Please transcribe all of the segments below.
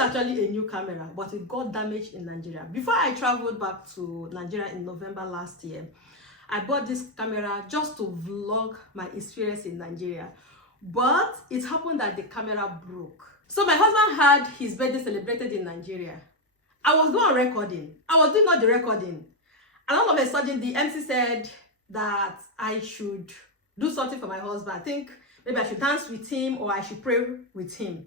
actually a new camera, but it got damaged in Nigeria. Before I traveled back to Nigeria in November last year, I bought this camera just to vlog my experience in Nigeria. But it happened that the camera broke. So my husband had his birthday celebrated in Nigeria. I was doing recording. I was doing all the recording. And all of a sudden, the MC said that I should do something for my husband. I think maybe I should dance with him or I should pray with him.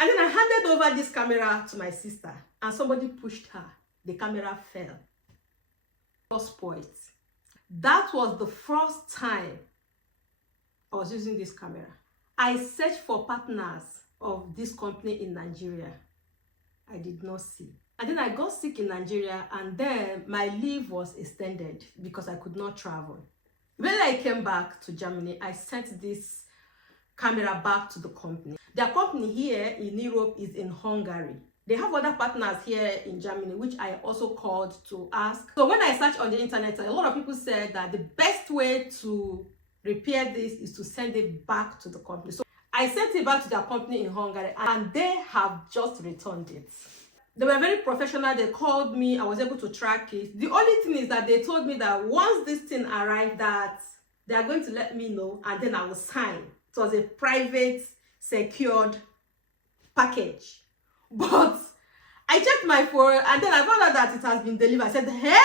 And then I handed over this camera to my sister. And somebody pushed her. The camera fell. It was spoiled. That was the first time I was using this camera. I searched for partners of this company in Nigeria. I did not see. And then I got sick in Nigeria, and then my leave was extended because I could not travel. When I came back to Germany, I sent this camera back to the company. Their company here in Europe is in Hungary. They have other partners here in Germany, which I also called to ask. So when I searched on the internet, a lot of people said that the best way to repair this is to send it back to the company. So I sent it back to their company in Hungary, and they have just returned it. They were very professional. They called me. I was able to track it. The only thing is that they told me that once this thing arrived, that they are going to let me know, and then I will sign. It was a private, secured package. But I checked my phone, and then I found out that it has been delivered. I said, hey,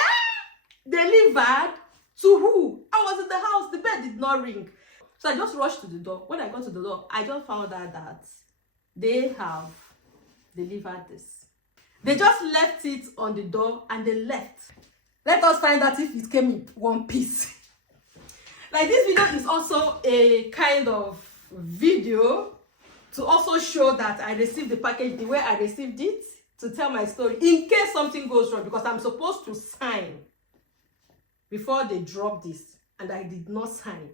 delivered to who? I was in the house. The bell did not ring. So I just rushed to the door. When I got to the door, I just found out that they have delivered this. They just left it on the door and they left. Let us find out if it came in one piece. Like, this video is also a kind of video to also show that I received the package the way I received it, to tell my story in case something goes wrong, because I'm supposed to sign before they drop this, and I did not sign.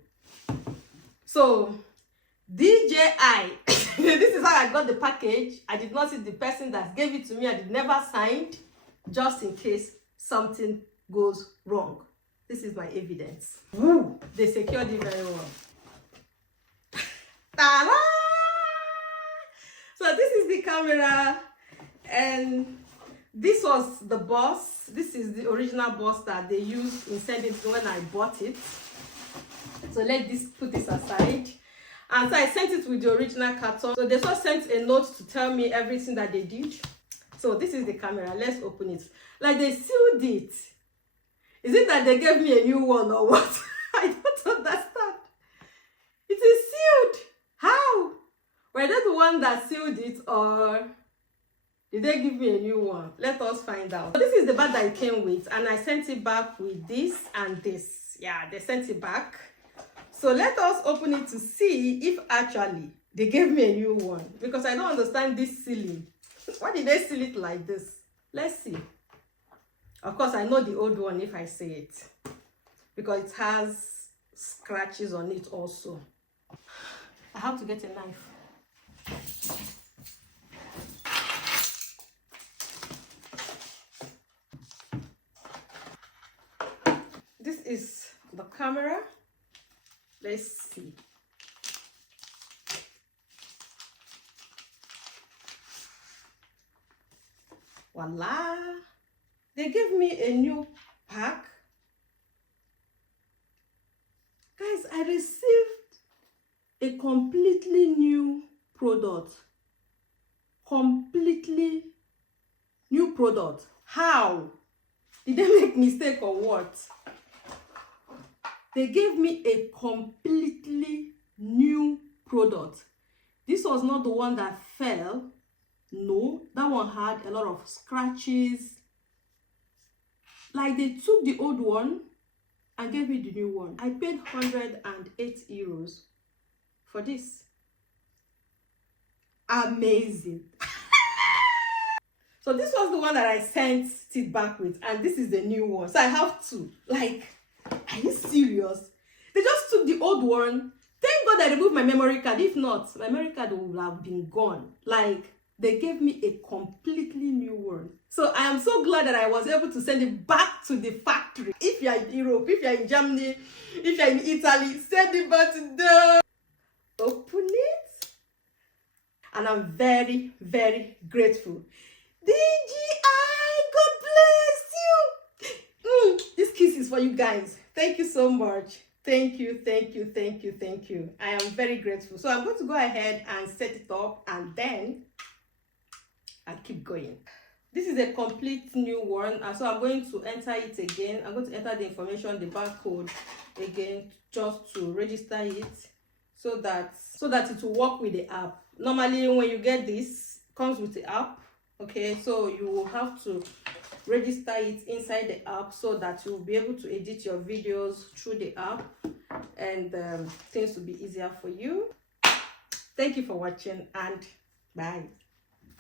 So DJI, this is how I got the package. I did not see the person that gave it to me. I did never signed, just in case something goes wrong. This is my evidence. Woo! They secured it very well. Ta-da! So this is the camera, and this was the box. This is the original box that they used in sending it when I bought it. So put this aside. And so I sent it with the original carton. So they just sent a note to tell me everything that they did. So this is the camera. Let's open it. Like, they sealed it. Is it that they gave me a new one or what? I don't understand. It is sealed. How? Were they the one that sealed it, or did they give me a new one? Let us find out. So this is the bag that it came with, and I sent it back with this and this. Yeah, they sent it back. So let us open it to see if actually they gave me a new one, because I don't understand this sealing. Why did they seal it like this? Let's see. Of course, I know the old one if I say it, because it has scratches on it also. I have to get a knife. This is the camera. Let's see. Voila! They gave me a new pack. Guys, I received a completely new product. Completely new product. How? Did they make mistake or what? They gave me a completely new product. This was not the one that fell. No, that one had a lot of scratches. Like, they took the old one and gave me the new one. I paid 108 euros for this. Amazing. So this was the one that I sent it back with, and this is the new one. So I have two. Like, are you serious? They just took the old one. Thank God I removed my memory card. If not, my memory card would have been gone. Like, they gave me a completely new one. So I am so glad that I was able to send it back to the factory. If you are in Europe, if you are in Germany, if you are in Italy, send it back to them. Open it. and I'm very, very grateful. DJI, God bless you. This kiss is for you guys. Thank you so much. Thank you, thank you, thank you, thank you. I am very grateful. So I'm going to go ahead and set it up, and then I'll keep going. This is a complete new one, and so I'm going to enter it again. I'm going to enter the information, the barcode again, just to register it, so that it will work with the app. Normally when you get this, it comes with the app, okay? So you will have to register it inside the app so that you'll be able to edit your videos through the app, and things will be easier for you. Thank you for watching, and bye.